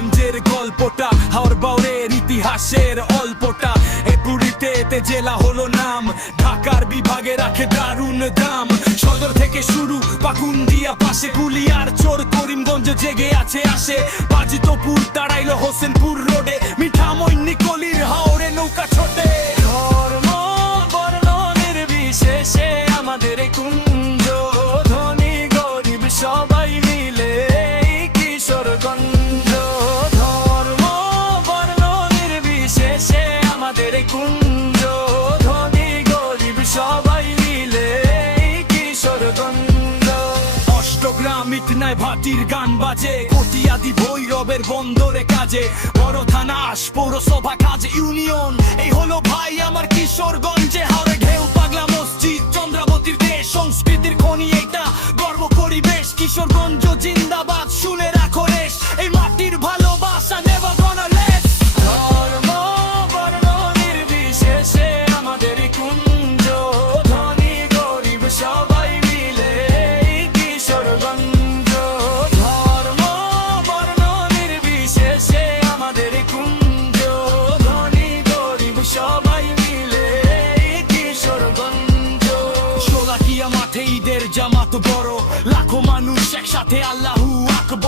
কিশোরগঞ্জের গল্পটা, হাওর বাউরের ইতিহাসের অল্পটা। এ পুরীতে এতে জেলা হলো নাম, ঢাকার বিভাগে রাখে দারুণ দাম। সদর থেকে শুরু পাকুন্দিয়া পাশে, কুলিয়ার চোর করিমগঞ্জ জেগে আছে আসে। বাজিতপুর তাড়াইলো হোসেনপুর রোডে, মিঠামই নিকলির হাওরে নৌকা ছোটে। ধর্ম বর্ণ নির্বিশেষে আমাদের এই কুঞ্জ, ধনী গরিব সবাই মিলে এই কিশোরগঞ্জ। ধর্ম বর্ণ নির্বিশেষে আমাদের এই কুঞ্জ, ধনী গরিব সবাই মিলে এই কিশোরগঞ্জ। অষ্টগ্রাম ইটনায় ভাটির গান বাজে, কটিয়াদি ভৈরবের বন্দরে কাজে। বড় থানা আশ পৌরসভা কাজ ইউনিয়ন, এই হলো ভাই আমার কিশোরগঞ্জে। হাওড়ে ঢেউ পাগলা মসজিদ, চন্দ্রাবতীর দেশ, সংস্কৃতির খনি এটা গর্ব পরিবেশ। কিশোরগঞ্জ জিন্দাবাদ, শুনে রাখো রেশ, এই মাটির ভালোবাসা নেভার গনা লেস। ধর্ম বর্ণ নির্বিশেষে আমাদের এই কুঞ্জ, ধনী গরিব সবাই মিলে এই কিশোরগঞ্জ। ধর্ম বর্ণ নির্বিশেষে আমাদের এই কুঞ্জ, ধনী গরিব সবাই মিলে এই কিশোরগঞ্জ। শোলাকিয়া মাঠে ঈদের জামাত বড়, লাখো মানুষ একসাথে আল্লাহু আকবার।